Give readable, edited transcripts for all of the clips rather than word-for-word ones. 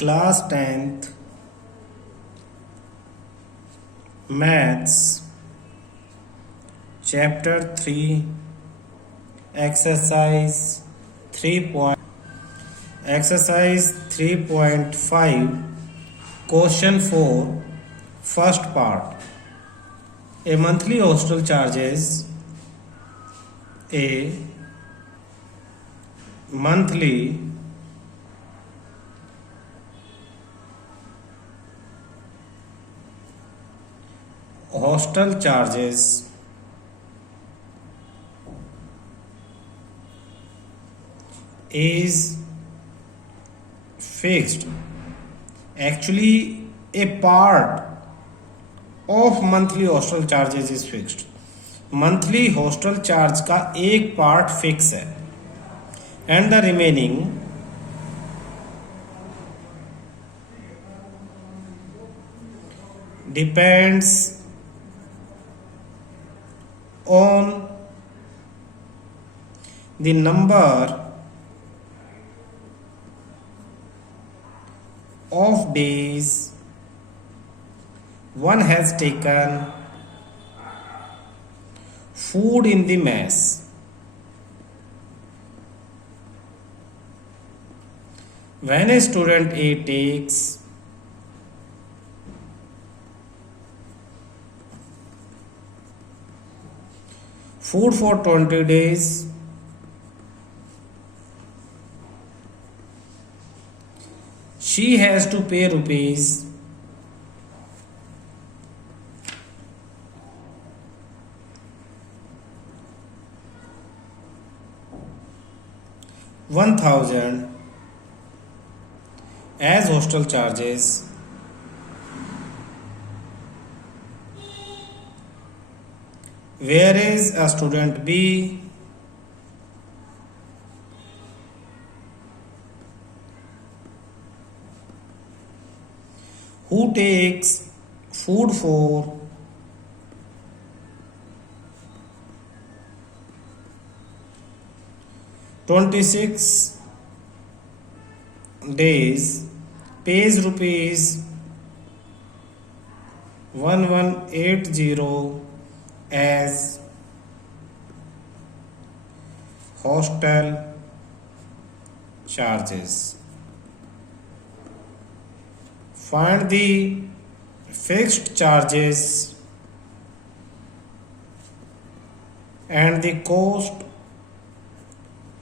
Class 10th Maths Chapter 3 Exercise 3.5 Question 4 First part. A monthly hostel charges a monthly hostel charges is fixed. Actually, a part of monthly hostel charges is fixed. Monthly hostel charge का एक part fix है and the remaining depends on the number of days one has taken food in the mess. When a student A takes food for 20 days, she has to pay rupees 1,000 as hostel charges. Whereas a student B who takes food for 26 days pays rupees 1180 as hostel charges. Find the fixed charges and the cost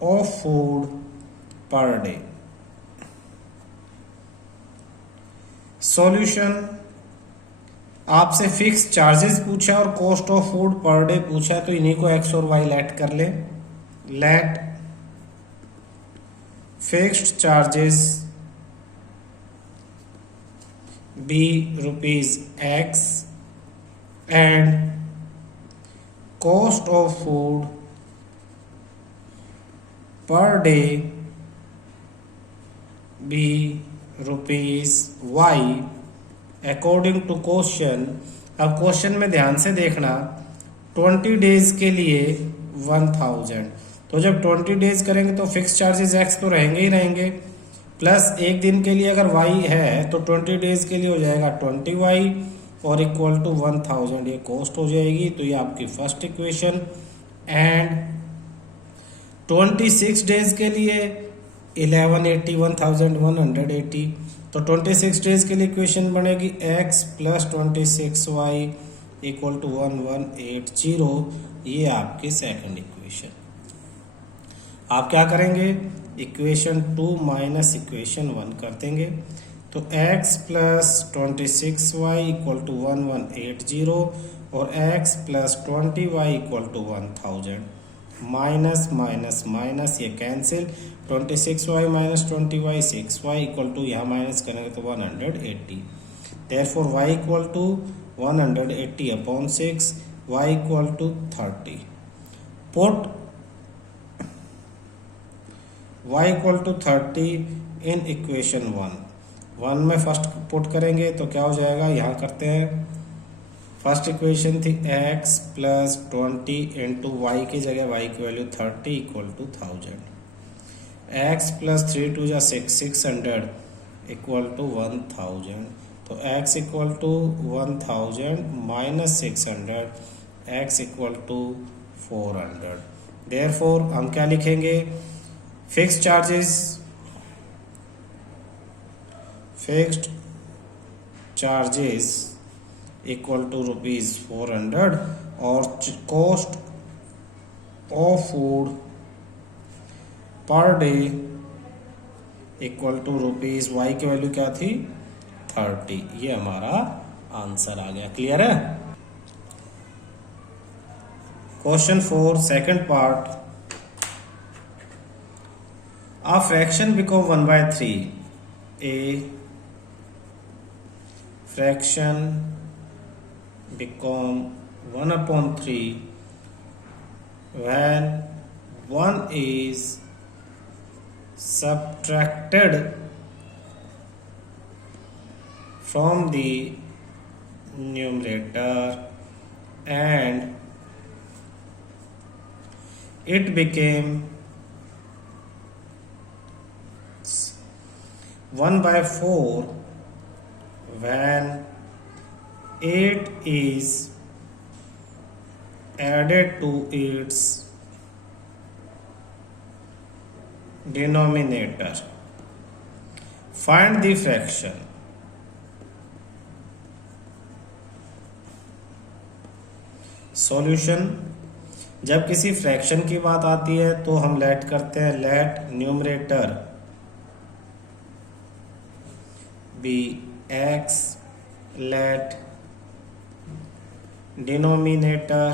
of food per day. Solution, आपसे fix charges पूछा और cost of food per day पूछा, तो इन्हीं को x और Y let कर ले. Let fixed charges be rupees X and cost of food per day be rupees Y according to question. अब क्वेश्चन में ध्यान से देखना, 20 डेज के लिए 1000, तो जब 20 डेज करेंगे तो फिक्स चार्जेस X तो रहेंगे ही रहेंगे, प्लस एक दिन के लिए अगर y है तो 20 डेज के लिए हो जाएगा 20y और इक्वल टू 1000 ये कॉस्ट हो जाएगी. तो ये आपकी फर्स्ट इक्वेशन. एंड 26 डेज के लिए 1180 1180, तो 26 डेज के लिए इक्वेशन बनेगी x plus 26y equal to 1180. ये आपकी सेकंड इक्वेशन. आप क्या करेंगे, इक्वेशन 2 माइनस इक्वेशन 1 कर देंगे. तो x plus 26y equal to 1180 और x plus 20y equal to 1000. Minus minus minus ये cancel, 26y minus 20y 6y equal to यहाँ माइनस करेंगे तो 180. Therefore y equal to 180 upon 6, y equal to 30. Put y equal to 30 in equation 1 में first put करेंगे तो क्या हो जाएगा, यहाँ करते हैं. फर्स्ट इक्वेशन थी x प्लस 20 इंटू वाई की जगह y की value 30 equal to 1000. x plus 3 2 जा 6 600 इक्वल टू 1000, तो x equal to 1000 minus 600, x equal to 400। Therefore हम क्या लिखेंगे, फिक्स्ड चार्जेस इक्वल टू ₹400 और cost of food per day equal to rupees, Y की वैल्यू क्या थी 30। ये हमारा आंसर आ गया। क्लियर है। Question 4 second part, a fraction become 1/3, a fraction become 1/3 when 1 is subtracted from the numerator and it became 1/4 when 8 is added to its denominator. Find the fraction. Solution, जब किसी fraction की बात आती है तो हम लेट करते हैं, let numerator be x, let denominator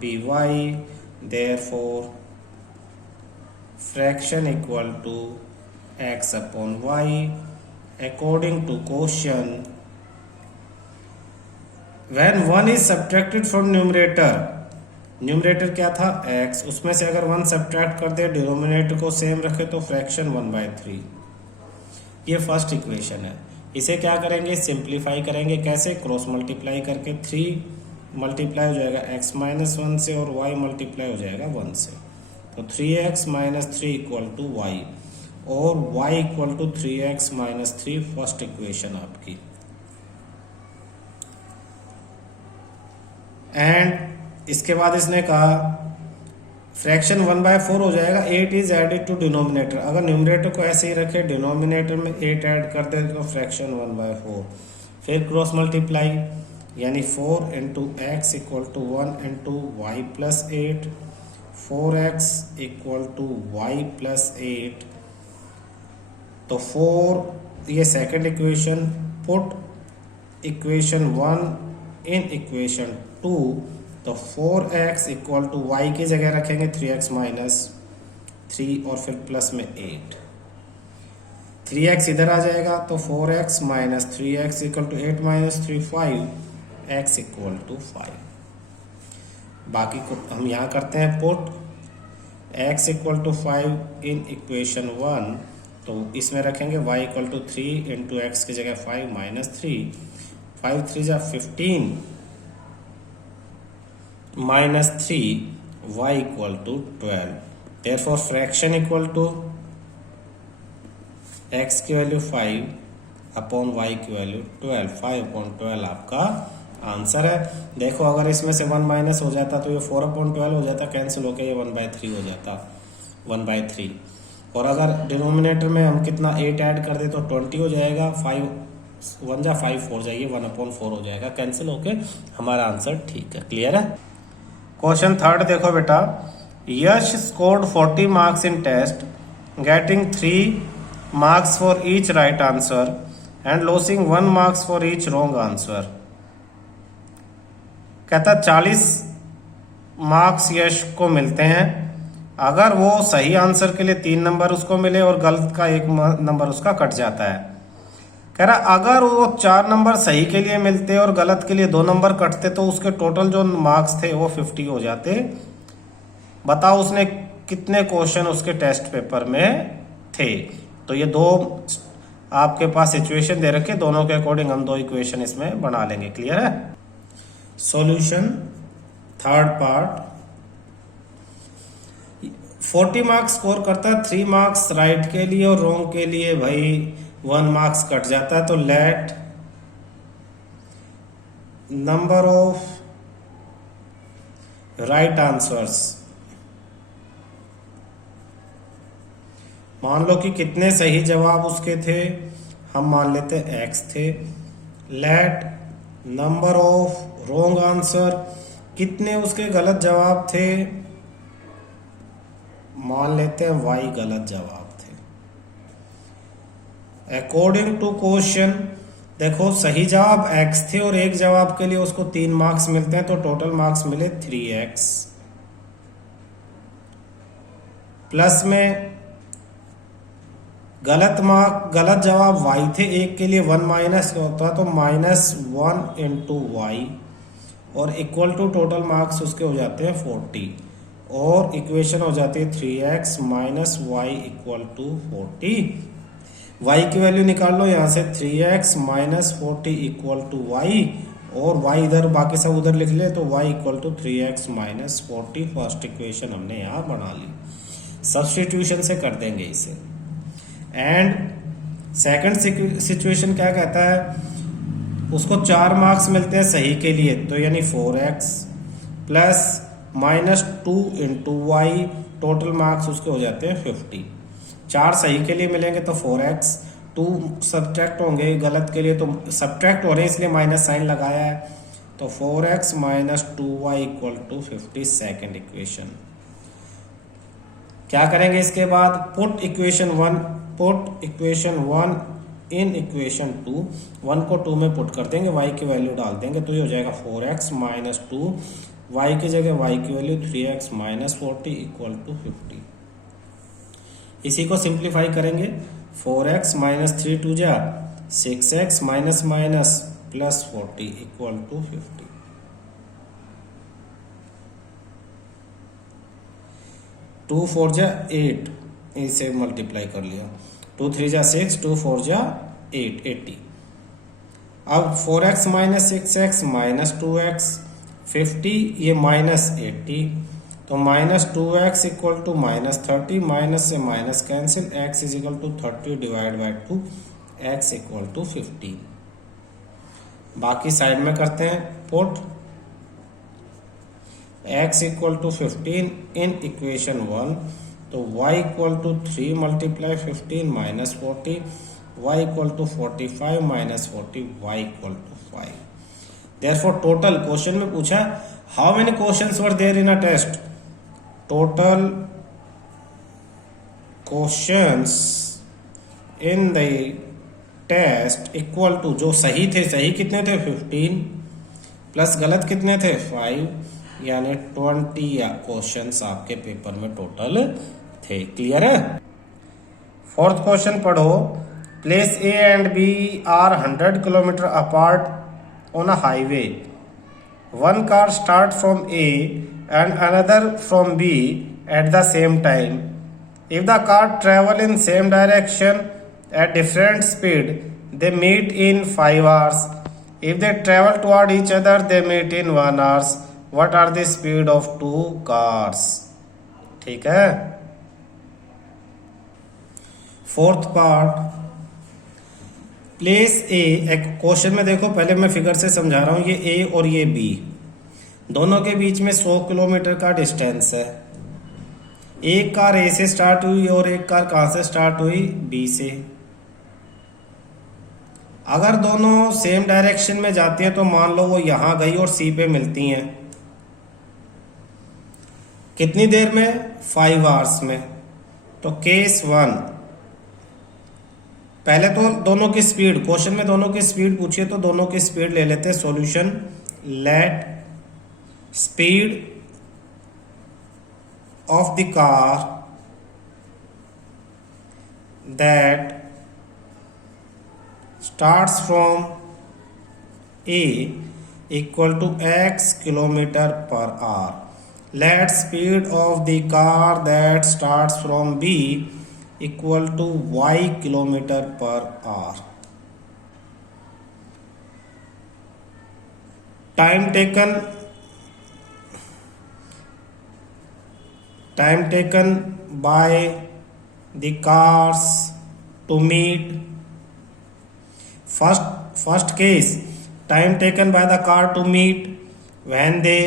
be y, therefore fraction equal to x upon y। According to question, when 1 is subtracted from numerator क्या था x, उसमें से अगर 1 सब्ट्रैक्ट कर दे, डिनोमिनेटर को सेम रखे तो फ्रैक्शन 1/3। ये फर्स्ट इक्वेशन है। इसे क्या करेंगे, सिंप्लीफाई करेंगे। कैसे, क्रॉस मल्टीप्लाई करके 3 मल्टीप्लाई हो जाएगा x माइनस 1 से और y मल्टीप्लाई हो जाएगा 1 से, तो 3x minus 3 equal to y और y equal to 3x minus 3 first equation आपकी। एंड इसके बाद इसने कहा फ्रैक्शन 1/4 हो जाएगा, 8 इज एडेड टू डिनोमिनेटर। अगर न्यूमरेटर को ऐसे ही रखे, डिनोमिनेटर में 8 ऐड कर दे तो फ्रैक्शन 1/4। फिर क्रॉस मल्टीप्लाई, यानी 4 into X equal to 1 into Y plus 8, 4x equal to Y plus 8। तो 4, ये second equation, put equation 1 in equation 2, तो 4x इक्वल टू वाई की जगह रखेंगे 3x माइनस 3 और फिर प्लस में 8, 3x इधर आ जाएगा तो 4x minus 3x equal to 8 minus 3 5, x equal to 5। बाकी को हम यहाँ करते हैं put, x equal to 5 in equation 1, तो इसमें रखेंगे y equal to 3 into X की जगह 5 माइनस 3, 5 3 जा 15 minus 3, y equal to 12। Therefore fraction equal to x की वैल्यू 5 अपॉन y की वैल्यू 12, 5/12 आपका आंसर है। देखो अगर इसमें से 1 माइनस हो जाता तो ये 4/12 हो जाता, कैंसिल होकर ये 1/3 हो जाता, 1/3। और अगर डिनोमिनेटर में हम कितना 8 ऐड कर दे तो 20 हो जाएगा, 5 1 जा 5 4 जाइए 1/4 हो जाएगा, कैंसिल होके हमारा आंसर ठीक है। क्लियर है। क्वेश्चन 3 देखो बेटा, Yash scored 40 marks in test, getting 3 marks for each right answer and losing 1 marks for each wrong answer. कहता 40 मार्क्स यश को मिलते हैं अगर वो सही आंसर के लिए 3 नंबर उसको मिले और गलत का 1 नंबर उसका कट जाता है। कह रहा अगर वो 4 नंबर सही के लिए मिलते और गलत के लिए 2 नंबर कटते तो उसके टोटल जो मार्क्स थे वो 50 हो जाते। बताओ उसने कितने क्वेश्चन उसके टेस्ट पेपर में थे। तो ये 2 आपके पास सिचुएशन दे रखे, दोनों के अकॉर्डिंग हम 2 इक्वेशन इसमें बना लेंगे। क्लियर है। Solution 3rd part, 40 marks score करता है, 3 मार्क्स राइट के लिए और रॉन्ग के लिए भाई 1 मार्क्स कट जाता है। तो let number of right answers, मान लो कि कितने सही जवाब उसके थे, हम मान लेते x थे। Let number of wrong answer, कितने उसके गलत जवाब थे, मान लेते हैं y गलत जवाब थे। अकॉर्डिंग टू क्वेश्चन, देखो सही जवाब x थे और एक जवाब के लिए उसको 3 मार्क्स मिलते हैं, तो टोटल मार्क्स मिले 3x। प्लस में गलत जवाब y थे, एक के लिए 1 माइनस होता है तो -1 इंटू वाई, और इक्वल टू टोटल मार्क्स उसके हो जाते हैं 40, और इक्वेशन हो जाती है 3x minus Y equal to 40। y की वैल्यू निकाल लो यहाँ से, 3x minus 40 equal to Y, और y इधर बाकी सब उधर लिख ले, तो y equal to 3x minus 40। First equation हमने यहाँ बना ली, सब्स्टिट्यूशन से कर देंगे इसे। एंड सेकंड सिचुएशन क्या कहता है, उसको 4 मार्क्स मिलते हैं सही के लिए, तो यानी 4x plus -2 into Y, total marks उसके हो जाते हैं 50। 4 सही के लिए मिलेंगे तो 4x, 2 सब्ट्रैक्ट होंगे गलत के लिए, तो सब्ट्रैक्ट हो रहे हैं इसलिए माइनस साइन लगाया है, तो 4x minus 2y equal to 50। Second equation क्या करेंगे इसके बाद, पुट इक्वेशन 1 इन इक्वेशन 2, 1 को 2 में पुट कर देंगे, y की वैल्यू डाल देंगे, तो ये हो जाएगा 4x माइनस 2, y की जगह y की value 3x minus 40 equal to 50। इसी को सिंप्लीफाई करेंगे, 4x माइनस 3 2 जा 6x minus minus plus 40 equal to 50। 2 4 जा 8, इसे मल्टीप्लाई कर लिया, 2 3 जा 6, 2 4 जा 8, 80। अब 4x minus 6x minus 2x 50, ये माइनस 80, तो minus 2x equal to minus 30, minus से minus cancel, x is equal to 30 divide by 2, x equal to 15। बाकी साइड में करते हैं put, x equal to 15 in equation 1, तो y equal to 3 multiply 15 minus 40, y equal to 45 minus 40, y equal to 5। Therefore total question में पूछा how many questions were there in a test, total questions in the test equal to, जो सही थे, सही कितने थे 15, plus गलत कितने थे 5, यानी 20 क्वेश्चंस आपके पेपर में टोटल थे। क्लियर है। फोर्थ क्वेश्चन पढ़ो, place A and B are 100 kilometre apart on a highway, one car start from A and another from B at the same time. If the car travel in same direction at different speed they meet in 5 hours। If they travel toward each other they meet in 1 hour। What are the speed of 2 cars? ठीक है। Fourth part, place a, एक question में देखो, पहले मैं figure से समझा रहा हूं, ये ए और ये बी, दोनों के बीच में 100 किलोमीटर का डिस्टेंस है। एक कार ए से स्टार्ट हुई और एक कार कहां से स्टार्ट हुई, बी से। अगर दोनों सेम डायरेक्शन में जाती हैं तो मान लो वो यहां गई और सी पे मिलती हैं, कितनी देर में, 5 hours में। तो केस 1, पहले तो दोनों की स्पीड, क्वेश्चन में दोनों की स्पीड पूछी है तो दोनों की स्पीड ले लेते हैं। Solution, let speed of the car that starts from A equal to x kilometre per hour. Let speed of the car that starts from B equal to y kilometer per hour. Time taken time taken by the cars to meet, first case, time taken by the car to meet when they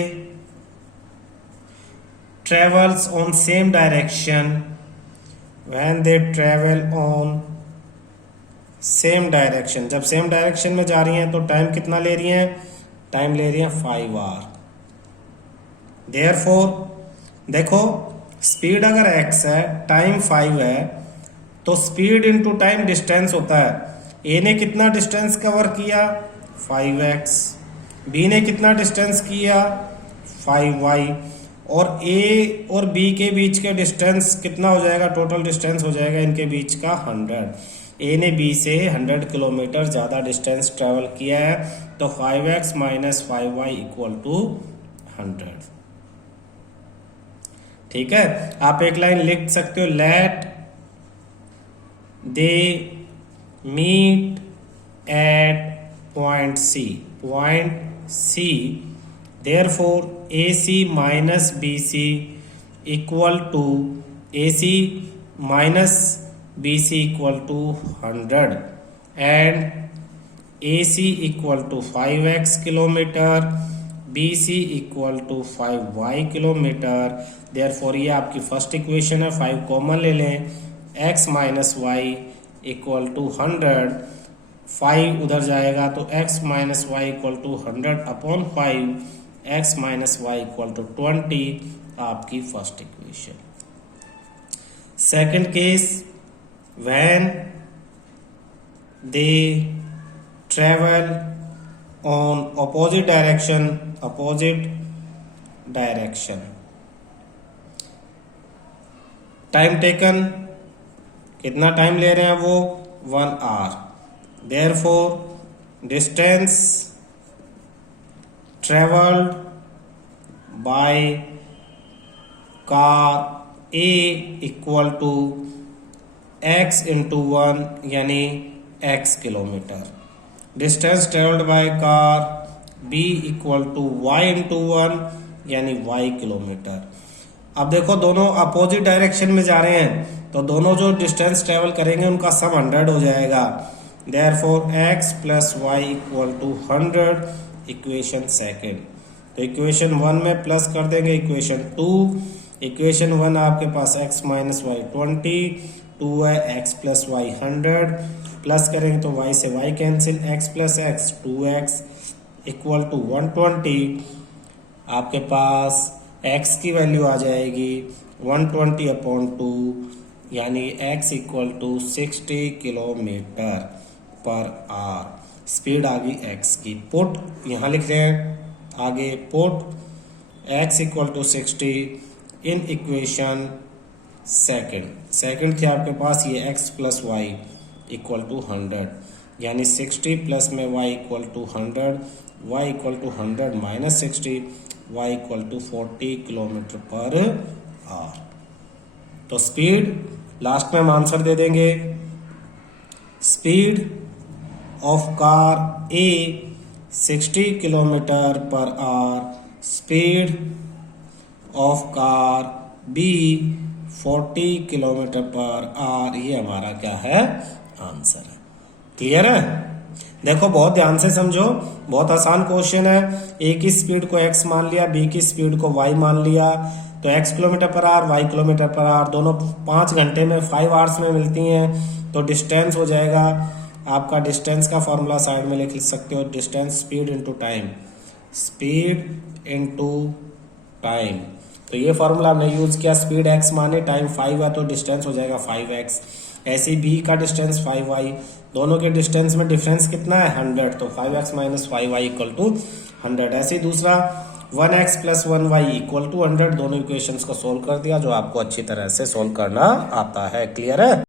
travels on same direction, when they travel on same direction, जब same direction में जा रही हैं तो time कितना ले रही हैं, टाइम ले रही हैं 5 आवर। देयरफॉर देखो स्पीड अगर x है, टाइम 5 है, तो स्पीड इनटू टाइम डिस्टेंस होता है। a ने कितना डिस्टेंस कवर किया 5x, b ने कितना डिस्टेंस किया 5y, और a और b के बीच के डिस्टेंस कितना हो जाएगा, टोटल डिस्टेंस हो जाएगा इनके बीच का 100। a ने b से 100 किलोमीटर ज़्यादा डिस्टेंस ट्रेवल किया है, तो 5x minus 5y equal to 100। ठीक है, आप एक लाइन लिख सकते हो, let they meet at point C, therefore AC minus BC equal to AC minus BC equal to 100 and AC equal to 5x kilometre, BC equal to 5y kilometre. therefore ये आपकी first equation है, 5 common ले लें, x minus Y equal to 100, 5 उधर जाएगा तो x minus Y equal to 100 upon 5, x minus Y equal to 20, आपकी first equation. Second case, when they travel on opposite direction, time taken कितना time ले रहे हैं वो 1 hour. Therefore distance traveled by car A equal to x into 1 यानी x kilometre, distance travelled by car B equal to y into 1 यानी y kilometre. अब देखो दोनों अपोजिट डायरेक्शन में जा रहे हैं, तो दोनों जो डिस्टेंस ट्रेवल करेंगे उनका सम 100 हो जाएगा। Therefore x plus y equal to 100, equation second. तो इक्वेशन 1 में प्लस कर देंगे इक्वेशन 2, इक्वेशन 1 आपके पास x माइनस वाई 20, 2 है x प्लस वाई 100, प्लस करेंगे तो y से y cancel, x plus x 2x equal to 120, आपके पास x की वैल्यू आ जाएगी 120 अपॉन 2 यानी x equal to 60 kilometre per hour. Speed आ गई x की, पुट यहाँ लिख रहे हैं आगे, put x equal to 60 in equation second थी आपके पास ये x plus y equal to 100 यानी 60 प्लस में y equal to 100, y equal to 100 minus 60, y equal to 40 kilometre per hour. तो स्पीड लास्ट में हम आंसर दे देंगे, speed of car A 60 kilometre per hour, speed of car B 40 kilometre per our. ये हमारा क्या है, आंसर है। क्लियर है? देखो बहुत ध्यान से समझो, बहुत आसान क्वेश्चन है। A की स्पीड को x मान लिया, B की स्पीड को y मान लिया, तो x kilometre per our, y kilometre per our, दोनों 5 घंटे में 5 आवर्स में मिलती हैं, तो डिस्टेंस हो जाएगा आपका, डिस्टेंस का फॉर्मूला साइड में लिख सकते हो, distance speed into time, speed into time. तो ये फॉर्मूला हमने यूज किया, स्पीड x माने टाइम 5 है तो डिस्टेंस हो जाएगा 5x, ऐसे b का डिस्टेंस 5y, दोनों के डिस्टेंस में डिफरेंस कितना है 100, तो 5x minus 5y equal to 100। ऐसे दूसरा 1x plus 1y equal to 100, दोनों इक्वेशंस को सोल्व कर दिया, जो आपको अच्छी तरह से सोल्व करना आता है। क्लियर है?